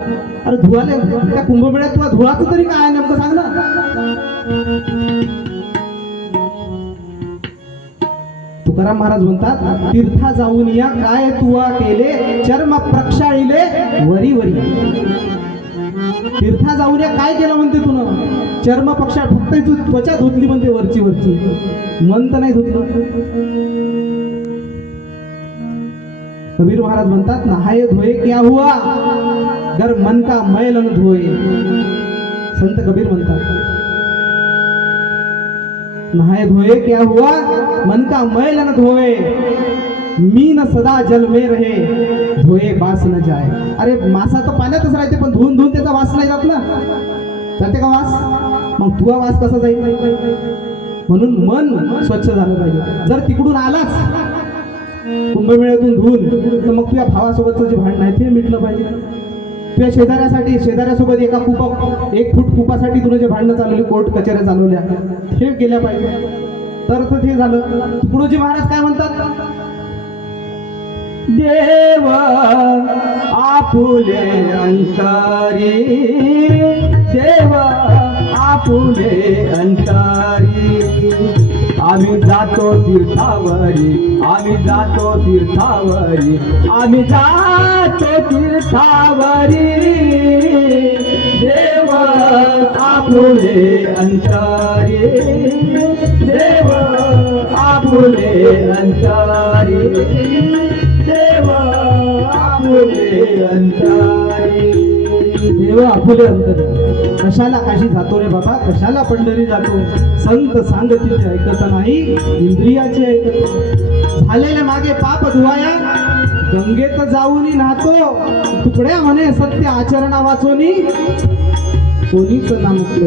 अरे धुवाले त्या कुंभमेळ्यात तुला धुळाचं तरी काय नेमकं सांग ना. तुकाराम महाराज म्हणतात, तीर्था जाऊन या काय तुवा केले चर्म प्रक्षाळिले वरी वरी. तीर्था जाऊन या काय केलं म्हणते तुला, चर्म प्रक्षाळ फक्त तू त्वचा धुतली म्हणते वरची वरची, मन तर नाही धुतलं. कबीर महाराज म्हणतात, नहाए धोए क्या हुआ गर मन का मैल न धोए. संत कबीर म्हणतात, नहाए धोए क्या हुआ मन का मैल न धोए, मीन सदा जल में रहे धोए वास न जाए. अरे मासा तर पाण्यातच राहते पण धुवून धुवून त्याचा वास नाही जात ना, जाते का वास, मग तुझा वास कसा जाईल. म्हणून मन स्वच्छ झालं पाहिजे. जर तिकडून आलाच कुंभमेळ्यातून धुवून तर मग तुझ्या भावासोबतचं जे भांडण आहे ते मिटलं पाहिजे. तुझ्या शेजाऱ्यासोबत एक फूट कुपासाठी तुला जे भांडणं चालवली, कोर्ट कचेऱ्या चालवल्या, हे केल्या पाहिजे. तर ते झालं. तुकडोजी महाराज काय म्हणतात, देव आपुले अंतरी, देव आपुले अंतरी, आम्ही जातो तीर्थावरी, आम्ही जातो तीर्थावरी, आम्ही जातो तीर्थावरी, देव आपुले अंतरी, देव आपुले अंतरी, देव आपुले अंतरी. देव आपुले अंतरी. कशाला काशी जातो रे बाबा, कशाला पंढरी जातो, संत सांगतीचे ऐकत नाही, इंद्रियाचे ऐकत. झालेले मागे पाप धुवाया गंगेत जाऊनी नातो, तुकड्या म्हणे सत्य आचरणा वाचोनी कोणीच नामुक्त.